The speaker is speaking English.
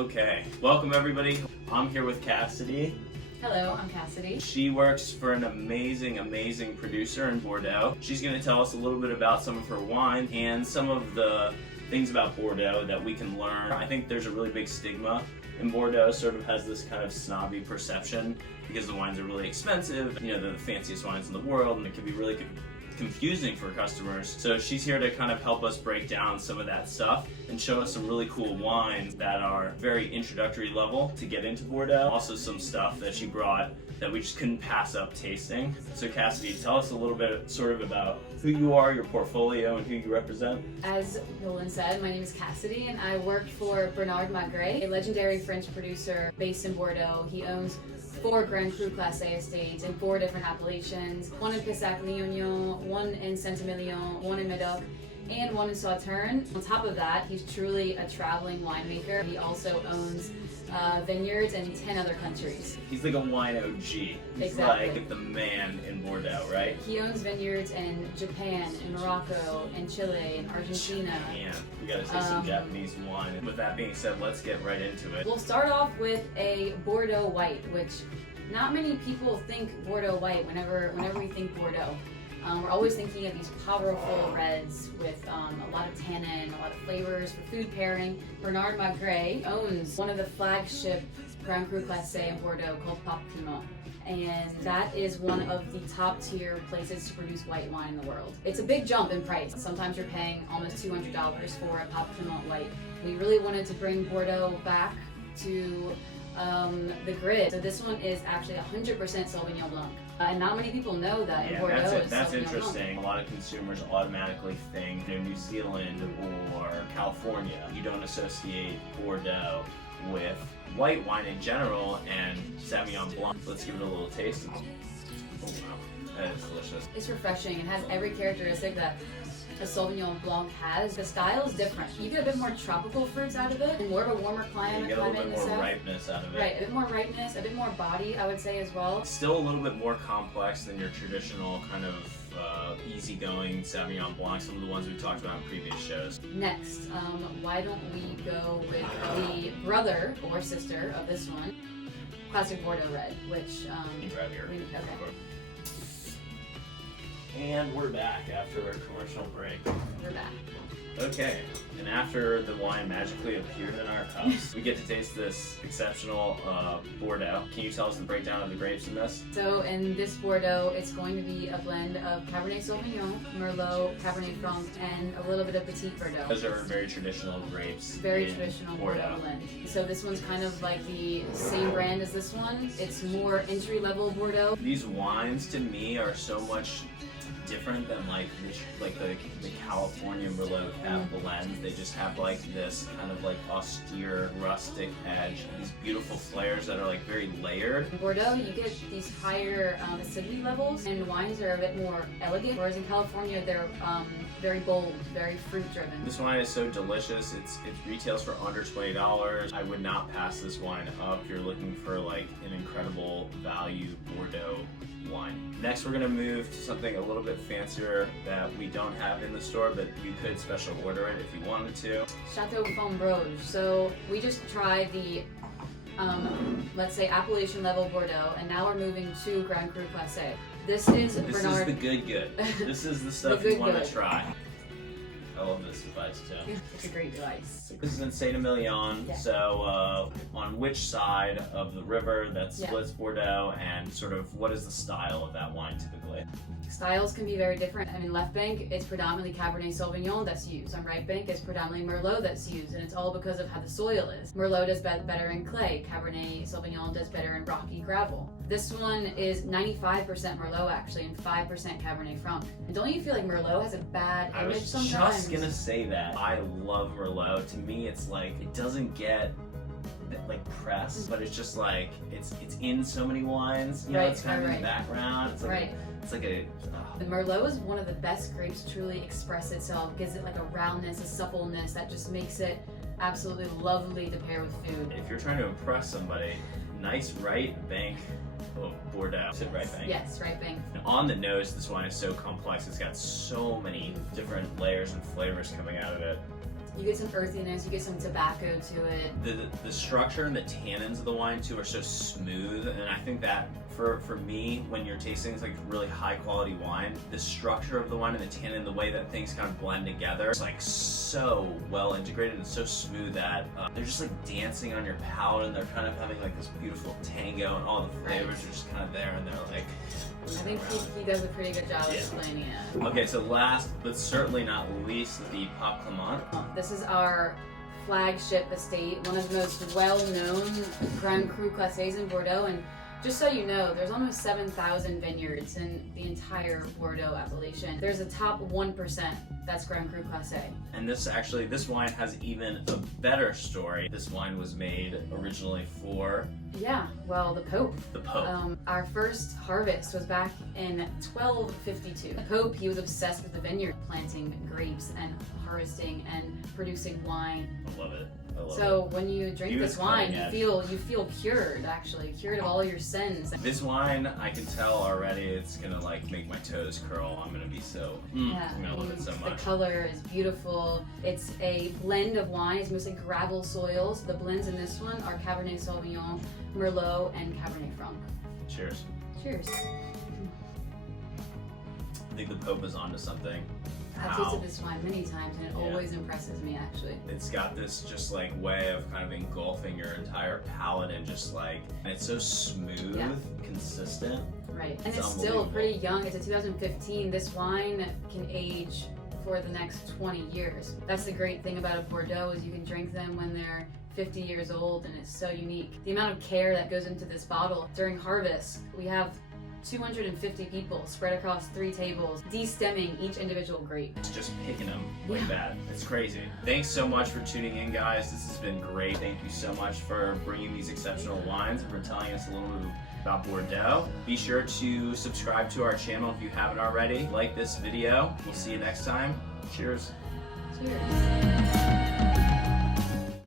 Okay, welcome everybody. I'm here with Cassidy. Hello, I'm Cassidy. She works for an amazing producer in Bordeaux. She's going to tell us a little bit about some of her wine and some of the things about Bordeaux that we can learn. I think there's a really big stigma in Bordeaux, sort of has this kind of snobby perception because the wines are really expensive. You know, they're the fanciest wines in the world, and it can be really confusing for customers. So she's here to kind of help us break down some of that stuff and show us some really cool wines that are very introductory level to get into Bordeaux. Also some stuff that she brought that we just couldn't pass up tasting. So Cassidy, tell us a little bit sort of about who you are, your portfolio, and who you represent. As Roland said, my name is Cassidy and I work for Bernard Magret, a legendary French producer based in Bordeaux. He owns 4 Grand Cru Class A estates in 4 different appellations, 1 in Pessac-Léognan, 1 in Saint-Emilion, 1 in Médoc, and 1 in Sauternes. On top of that, he's truly a traveling winemaker. He also owns vineyards in 10 other countries. He's like a wine OG. He's exactly. like the man in Bordeaux, right? He owns vineyards in Japan, in Morocco, in Chile, in Argentina. Man, we gotta say some Japanese wine. With that being said, let's get right into it. We'll start off with a Bordeaux white, which not many people think Bordeaux white whenever we think Bordeaux. We're always thinking of these powerful reds with a lot of tannin, a lot of flavors for food pairing. Bernard Magret owns one of the flagship Grand Cru Classé in Bordeaux called Pape Clément. And that is one of the top tier places to produce white wine in the world. It's a big jump in price. Sometimes you're paying almost $200 for a Pape Clément white. We really wanted to bring Bordeaux back to the grid. So this one is actually 100% Sauvignon Blanc. And not many people know that in Bordeaux that's Sauvignon interesting. Blanc. A lot of consumers automatically think New Zealand or California. You don't associate Bordeaux with white wine in general and Sauvignon Blanc. Let's give it a little taste. Oh wow, that is delicious. It's refreshing. It has every characteristic that a Sauvignon Blanc has. The style is different. You get a bit more tropical fruits out of it, and more of a warmer climate. You get a little bit more ripeness out of it. Right, a bit more ripeness, a bit more body, I would say as well. Still a little bit more complex than your traditional kind of easygoing Sauvignon Blanc, some of the ones we've talked about in previous shows. Next, why don't we go with the brother or sister of this one, Classic Bordeaux Red, which Grab here. okay. And we're back after a commercial break. We're back. Okay, and after the wine magically appeared in our cups, we get to taste this exceptional Bordeaux. Can you tell us the breakdown of the grapes in this? So in this Bordeaux, it's going to be a blend of Cabernet Sauvignon, Merlot, Cabernet Franc, and a little bit of Petit Verdot. Those are very traditional grapes. Very traditional Bordeaux blend. So this one's kind of like the same brand as this one. It's more entry-level Bordeaux. These wines to me are so much different than like the California Merlot cab blends. They just have like this kind of like austere, rustic edge. These beautiful flavors that are like very layered. In Bordeaux, you get these higher acidity levels, and wines are a bit more elegant. Whereas in California, they're very bold, very fruit-driven. This wine is so delicious. It retails for under $20. I would not pass this wine up. You're looking for like an incredible value Bordeaux wine. Next, we're gonna move to something a little bit fancier that we don't have in the store, but you could special order it if you wanted to. Chateau Fombroge. So we just tried the, let's say, appellation level Bordeaux, and now we're moving to Grand Cru Classé. This is This Bernard. is the good. This is the stuff The you want good. to try. I love this device too. It's a great device. This is in Saint-Emilion, Yeah. So on which side of the river that Yeah. splits Bordeaux, and sort of what is the style of that wine typically? Styles can be very different. I mean, left bank, it's predominantly Cabernet Sauvignon that's used. On right bank, it's predominantly Merlot that's used, and it's all because of how the soil is. Merlot does better in clay. Cabernet Sauvignon does better in rocky gravel. This one is 95% Merlot actually, and 5% Cabernet Franc. And don't you feel like Merlot has a bad I image was sometimes? just gonna say that. I love Merlot. To me, it's like it doesn't get like press, but it's just like it's in so many wines. You know, Right, it's kind of in right. the background. It's like Right. it's like a. The Merlot is one of the best grapes to truly express itself. Gives it like a roundness, a suppleness that just makes it absolutely lovely to pair with food. If you're trying to impress somebody, nice right bank. Oh, Bordeaux. Sit right bank. Yes, right bank. And on the nose, this wine is so complex. It's got so many different layers and flavors coming out of it. You get some earthiness, you get some tobacco to it. The structure and the tannins of the wine too are so smooth, and I think that for me, when you're tasting like really high quality wine, the structure of the wine and the tannin, the way that things kind of blend together, it's like so well integrated and so smooth that they're just like dancing on your palate, and they're kind of having like this beautiful tango, and all the flavors are just kind of there, and they're like. I think he does a pretty good job of explaining it. Okay, so last but certainly not least, the Pop Clement. This is our flagship estate, one of the most well-known Grand Cru Classés in Bordeaux, and just so you know, there's almost 7,000 vineyards in the entire Bordeaux appellation. There's a top 1% that's Grand Cru Classé. And this wine has even a better story. This wine was made originally for... Yeah, well, the Pope. The Pope. Our first harvest was back in 1252. The Pope, he was obsessed with the vineyard, planting grapes and harvesting and producing wine. I love it. So when you drink this wine, you feel cured, actually, cured of all your sins. This wine, I can tell already, it's gonna like make my toes curl. I'm gonna be so, I'm gonna love it so much. The color is beautiful. It's a blend of wines, mostly gravel soils. The blends in this one are Cabernet Sauvignon, Merlot, and Cabernet Franc. Cheers. Cheers. I think the Pope is onto something. I've tasted this wine many times, and it always impresses me, actually. It's got this just like way of kind of engulfing your entire palate, and just like, and it's so smooth, consistent. Right, and it's still pretty young. It's a 2015. This wine can age for the next 20 years. That's the great thing about a Bordeaux, is you can drink them when they're 50 years old, and it's so unique. The amount of care that goes into this bottle. During harvest, we have 250 people spread across 3 tables, de-stemming each individual grape. Just picking them like that. It's crazy. Thanks so much for tuning in, guys. This has been great. Thank you so much for bringing these exceptional wines and for telling us a little bit about Bordeaux. Be sure to subscribe to our channel if you haven't already. Like this video. We'll see you next time. Cheers. Cheers.